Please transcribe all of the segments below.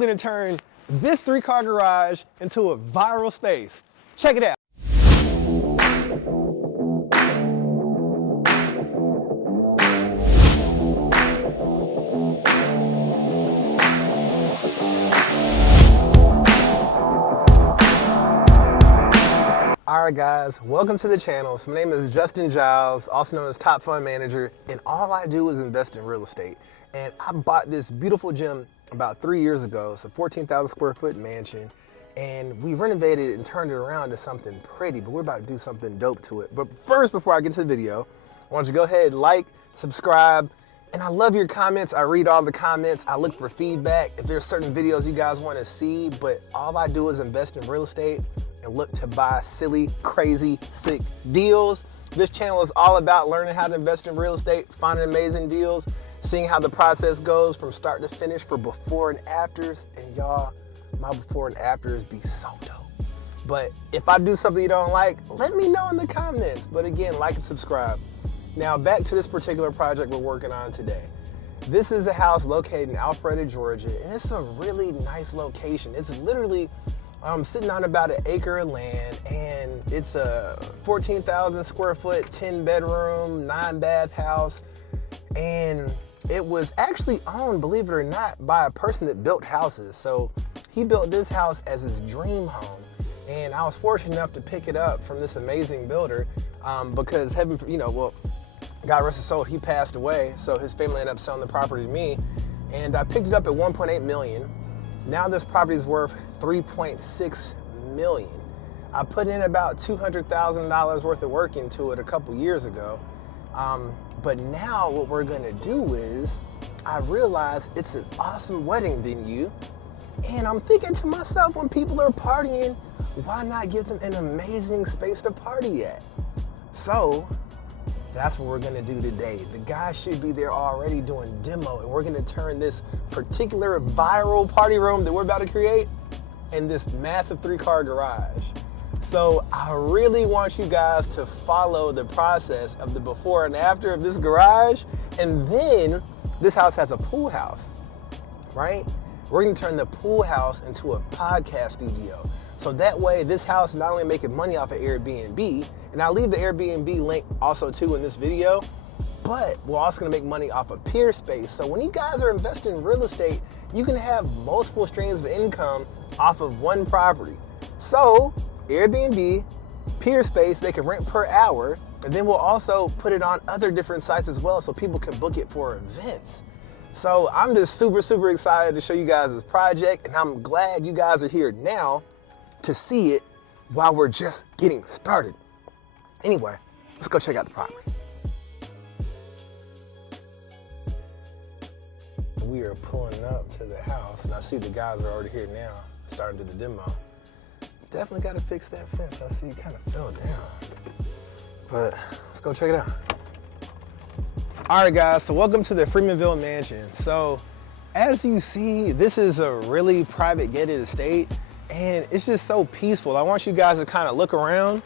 We're gonna turn this 3-car garage into a viral space. Check it out. Alright guys, welcome to the channel. So my name is Justin Giles, also known as Top Fund Manager, and all I do is invest in real estate. And I bought this beautiful gym about 3 years ago. It's a 14,000 square foot mansion, and we renovated it and turned it around to something pretty, but we're about to do something dope to it. But first, before I get to the video, I want you to go ahead, like, subscribe, and I love your comments. I read all the comments. I look for feedback. If there's certain videos you guys want to see, but all I do is invest in real estate and look to buy silly, crazy, sick deals. This channel is all about learning how to invest in real estate, finding amazing deals, seeing how the process goes from start to finish for before and afters. And y'all, my before and afters be so dope. But if I do something you don't like, let me know in the comments. But again, like and subscribe. Now back to this particular project we're working on today. This is a house located in Alpharetta, Georgia, and it's a really nice location. It's literally sitting on about an acre of land, and it's a 14,000 square foot, 10 bedroom, 9 bath house. And it was actually owned, believe it or not, by a person that built houses. So he built this house as his dream home. And I was fortunate enough to pick it up from this amazing builder because heaven, well, God rest his soul, he passed away. So his family ended up selling the property to me. And I picked it up at 1.8 million. Now this property is worth 3.6 million. I put in about $200,000 worth of work into it a couple years ago. But now what we're gonna do is, I realize it's an awesome wedding venue, and I'm thinking to myself, when people are partying, why not give them an amazing space to party at? So that's what we're gonna do today. The guys should be there already doing demo, and we're gonna turn this particular viral party room that we're about to create in this massive 3-car garage. So I really want you guys to follow the process of the before and after of this garage. And then this house has a pool house, right? We're gonna turn the pool house into a podcast studio. So that way this house not only making money off of Airbnb, and I'll leave the Airbnb link also too in this video, but we're also gonna make money off of peer space. So when you guys are investing in real estate, you can have multiple streams of income off of one property. So Airbnb, peer space, they can rent per hour, and then we'll also put it on other different sites as well so people can book it for events. So I'm just super, super excited to show you guys this project, and I'm glad you guys are here now to see it while we're just getting started. Anyway, let's go check out the property. We are pulling up to the house, and I see the guys are already here now, starting to do the demo. Definitely got to fix that fence. I see it kind of fell down. But let's go check it out. All right, guys, so welcome to the Freemanville Mansion. So as you see, this is a really private gated estate, and it's just so peaceful. I want you guys to kind of look around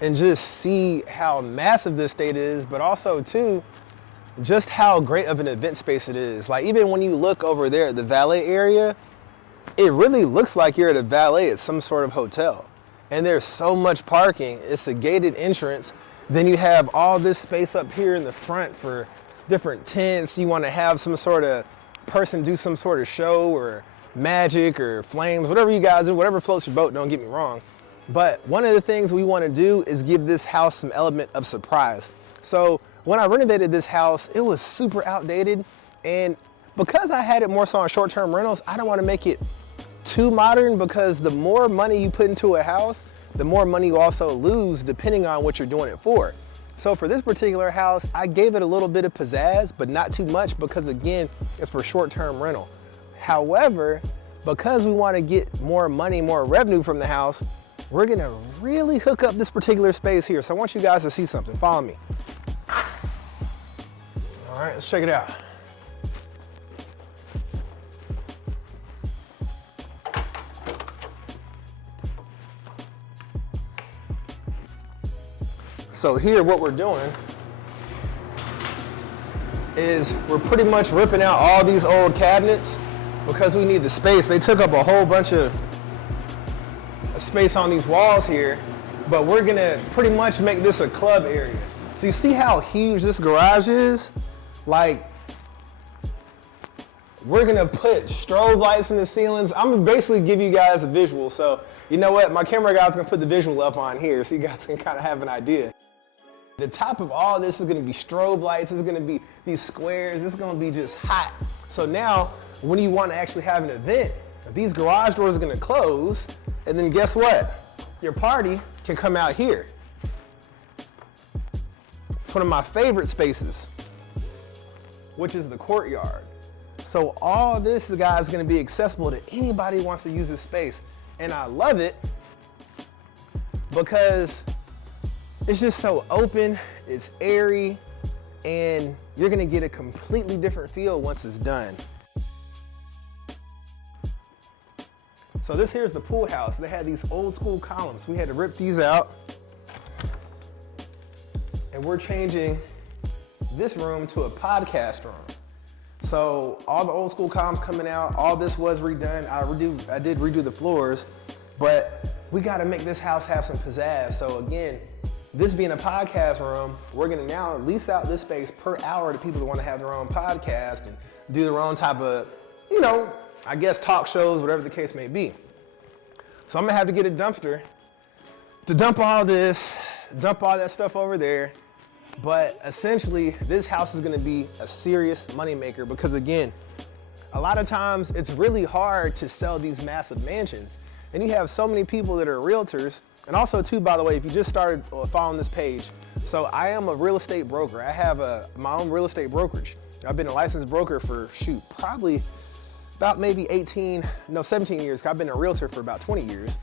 and just see how massive this estate is, but also too, just how great of an event space it is. Like even when you look over there at the valet area, it really looks like you're at a valet at some sort of hotel. And there's so much parking. It's a gated entrance. Then you have all this space up here in the front for different tents. You want to have some sort of person do some sort of show or magic or flames, whatever you guys do, whatever floats your boat, don't get me wrong. But one of the things we want to do is give this house some element of surprise. So when I renovated this house, it was super outdated. And because I had it more so on short-term rentals, I don't want to make it too modern, because the more money you put into a house, the more money you also lose depending on what you're doing it for. So for this particular house, I gave it a little bit of pizzazz, but not too much, because again, it's for short-term rental. However, because we want to get more money, more revenue from the house, we're gonna really hook up this particular space here. So I want you guys to see something. Follow me. All right, let's check it out. So here what we're doing is we're pretty much ripping out all these old cabinets because we need the space, they took up a whole bunch of space on these walls here, but we're gonna pretty much make this a club area. So you see how huge this garage is? Like, we're gonna put strobe lights in the ceilings. I'm gonna basically give you guys a visual. So you know what? My camera guy's gonna put the visual up on here so you guys can kind of have an idea. The top of all this is gonna be strobe lights. This is gonna be these squares. This is gonna be just hot. So now, when you wanna actually have an event, these garage doors are gonna close, and then guess what? Your party can come out here. It's one of my favorite spaces, which is the courtyard. So all this, guys, is gonna be accessible to anybody who wants to use this space. And I love it because it's just so open, it's airy, and you're gonna get a completely different feel once it's done. So this here's the pool house. They had these old school columns. We had to rip these out. And we're changing this room to a podcast room. So all the old school columns coming out, all this was redone. I did redo the floors, but we gotta make this house have some pizzazz. So again, this being a podcast room, we're gonna now lease out this space per hour to people that wanna have their own podcast and do their own type of, I guess talk shows, whatever the case may be. So I'm gonna have to get a dumpster to dump all this, dump all that stuff over there. But essentially, this house is gonna be a serious moneymaker because again, a lot of times it's really hard to sell these massive mansions. And you have so many people that are realtors. And also too, by the way, if you just started following this page, so I am a real estate broker. I have my own real estate brokerage. I've been a licensed broker for, probably about maybe 17 years. I've been a realtor for about 20 years.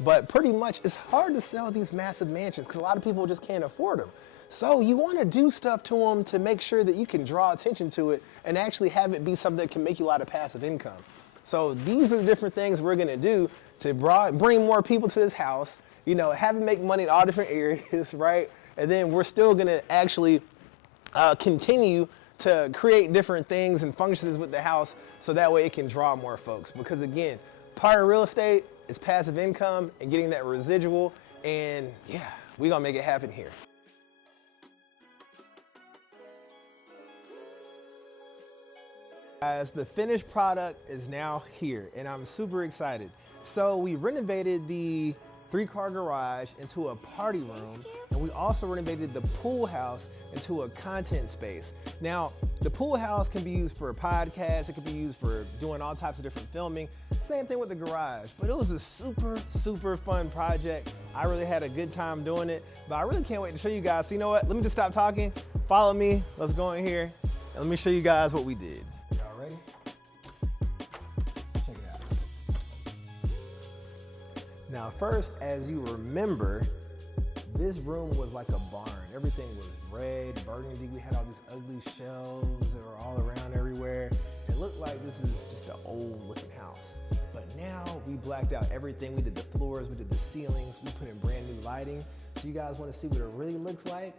But pretty much it's hard to sell these massive mansions because a lot of people just can't afford them. So you want to do stuff to them to make sure that you can draw attention to it and actually have it be something that can make you a lot of passive income. So these are the different things we're going to do to bring more people to this house, have it make money in all different areas, right? And then we're still going to actually continue to create different things and functions with the house so that way it can draw more folks. Because again, part of real estate is passive income and getting that residual. And yeah, we're going to make it happen here. Guys, the finished product is now here and I'm super excited. So we renovated the 3-car garage into a party room, and we also renovated the pool house into a content space. Now, the pool house can be used for a podcast, it can be used for doing all types of different filming. Same thing with the garage, but it was a super fun project. I really had a good time doing it, but I really can't wait to show you guys. So you know what, let me just stop talking, follow me, let's go in here, and let me show you guys what we did. Y'all ready? Check it out. Now first, as you remember, this room was like a barn. Everything was red, burgundy. We had all these ugly shelves that were all around everywhere. It looked like this is just an old looking house. But now we blacked out everything. We did the floors, we did the ceilings, we put in brand new lighting. So you guys want to see what it really looks like?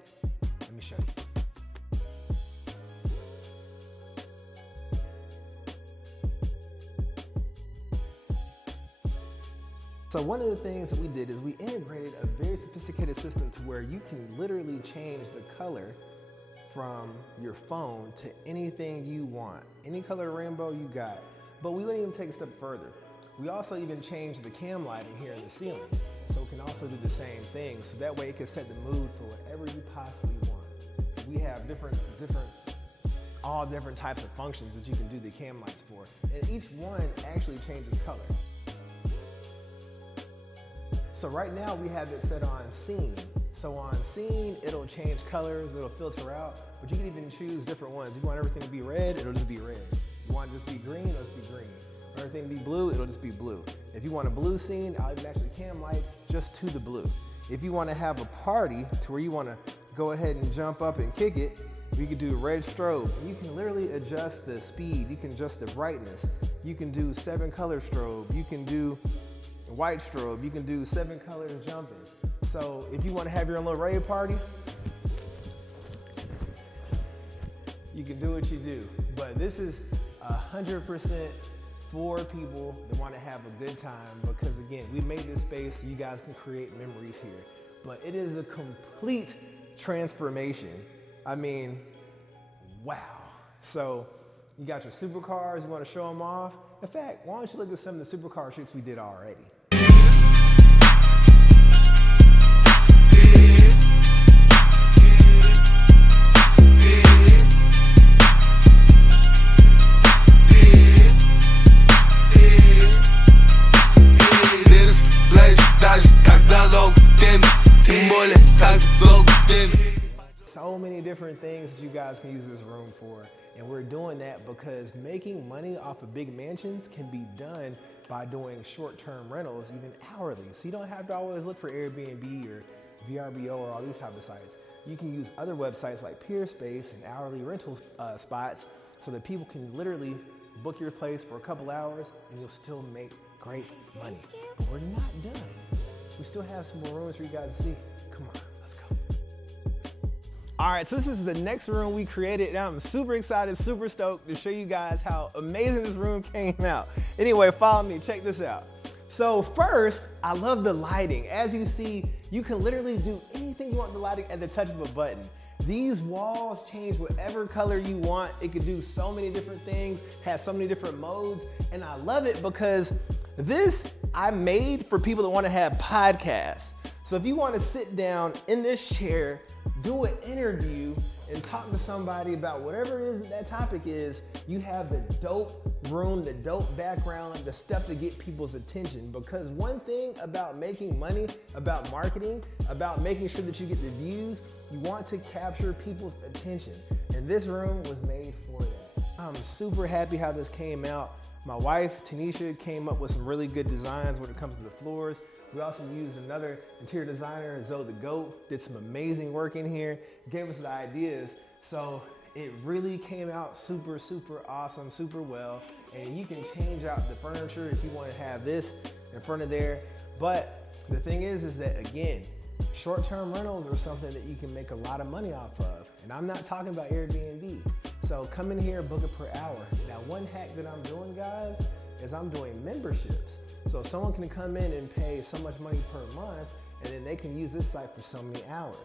Let me show you. So one of the things that we did is we integrated a very sophisticated system to where you can literally change the color from your phone to anything you want. Any color rainbow you got. But we wouldn't even take a step further. We also even changed the cam lighting here in the ceiling. So it can also do the same thing. So that way it can set the mood for whatever you possibly want. We have all different types of functions that you can do the cam lights for. And each one actually changes color. So right now we have it set on scene. So on scene, it'll change colors, it'll filter out, but you can even choose different ones. If you want everything to be red, it'll just be red. If you want it to just be green, it'll just be green. If everything to be blue, it'll just be blue. If you want a blue scene, I'll even actually cam light just to the blue. If you want to have a party to where you want to go ahead and jump up and kick it, we could do red strobe. You can literally adjust the speed, you can adjust the brightness. You can do 7 color strobe, you can do white strobe, you can do 7 colors jumping. So if you want to have your own little rave party, you can do what you do. But this is 100% for people that want to have a good time, because again, we made this space so you guys can create memories here. But it is a complete transformation. I mean, wow. So you got your supercars, you want to show them off? In fact, why don't you look at some of the supercar shoots we did already? So many different things that you guys can use this room for, and we're doing that because making money off of big mansions can be done by doing short-term rentals, even hourly. So you don't have to always look for Airbnb or VRBO or all these type of sites. You can use other websites like Peerspace and hourly rental spots so that people can literally book your place for a couple hours and you'll still make great money. But we're not done. We still have some more rooms for you guys to see. Come on, let's go. All right, so this is the next room we created, and I'm super excited, super stoked to show you guys how amazing this room came out. Anyway, follow me, check this out. So first, I love the lighting. As you see, you can literally do anything you want with the lighting at the touch of a button. These walls change whatever color you want. It could do so many different things, has so many different modes, and I love it because this I made for people that want to have podcasts. So if you want to sit down in this chair, do an interview, and talk to somebody about whatever it is that topic is, you have the dope room, the dope background, the stuff to get people's attention. Because one thing about making money, about marketing, about making sure that you get the views, you want to capture people's attention. And this room was made for that. I'm super happy how this came out. My wife, Tanisha, came up with some really good designs when it comes to the floors. We also used another interior designer, Zoe the Goat, did some amazing work in here, gave us the ideas. So it really came out super, super awesome, super well. And you can change out the furniture if you want to have this in front of there. But the thing is that again, short-term rentals are something that you can make a lot of money off of. And I'm not talking about Airbnb. So come in here, book it per hour. Now, one hack that I'm doing, guys, is I'm doing memberships. So someone can come in and pay so much money per month, and then they can use this site for so many hours.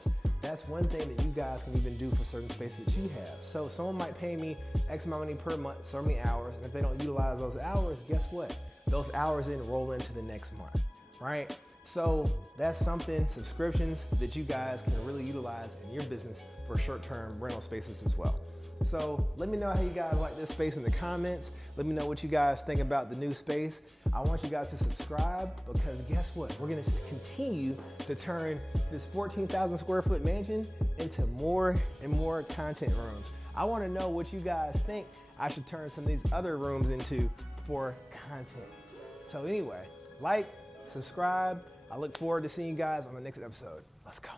That's one thing that you guys can even do for certain spaces that you have. So someone might pay me X amount of money per month, so many hours, and if they don't utilize those hours, guess what? Those hours then roll into the next month, right? So that's something, subscriptions, that you guys can really utilize in your business for short-term rental spaces as well. So let me know how you guys like this space in the comments. Let me know what you guys think about the new space. I want you guys to subscribe because guess what? We're gonna continue to turn this 14,000 square foot mansion into more and more content rooms. I wanna know what you guys think I should turn some of these other rooms into for content. So anyway, like, subscribe. I look forward to seeing you guys on the next episode. Let's go.